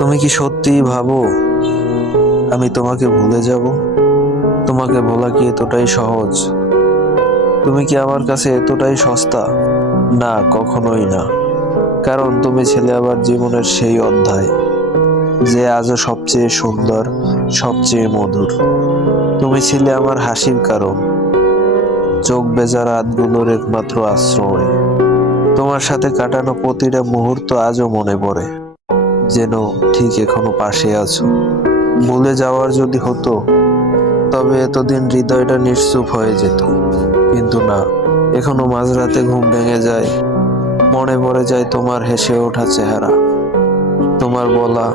তুমি কি সত্যিই ভাবো আমি তোমাকে ভুলে যাব? তোমাকে ভোলা কি এতটাই সহজ? তুমি কি আমার কাছে এতটাই সস্তা? না, কখনোই না। কারণ তুমি ছিলে আমার জীবনের সেই অধ্যায়, যে আজও সবচেয়ে সুন্দর, সবচেয়ে মধুর। তুমি ছিলে আমার হাসির কারণ, চোখ বেজা রাতগুলোর একমাত্র আশ্রয়। তোমার সাথে কাটানো প্রতিটা মুহূর্ত আজও মনে পড়ে। যেন ঠিক এখনও পাশে আছো। ভুলে যাওয়ার যদি হতো, তবে এতদিন হৃদয়টা নিশ্চুপ হয়ে যেত। কিন্তু না, এখনও মাঝরাতে ঘুম ভেঙে যায়। মনে পড়ে যায় তোমার হেসে ওঠা চেহারা। তোমার বলা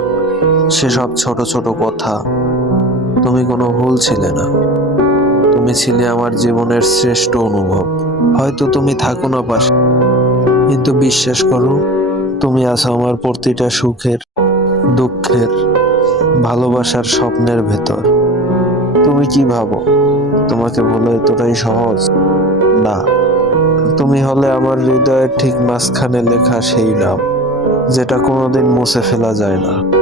সেসব ছোট ছোট কথা। তুমি কোনো ভুল ছিলে না। তুমি ছিলে আমার জীবনের শ্রেষ্ঠ অনুভব। হয়তো তুমি থাকো না পাশে। কিন্তু বিশ্বাস করো তুমি আছো আমার প্রতিটা সুখের, দুঃখের, ভালোবাসার স্বপ্নের ভেতর। তুমি কি ভাবো? তোমাকে বলে এতটাই সহজ? না। তুমি হলে আমার হৃদয়ের ঠিক মাঝখানে লেখা সেই নাম, যেটা কোনোদিন মুছে ফেলা যায় না।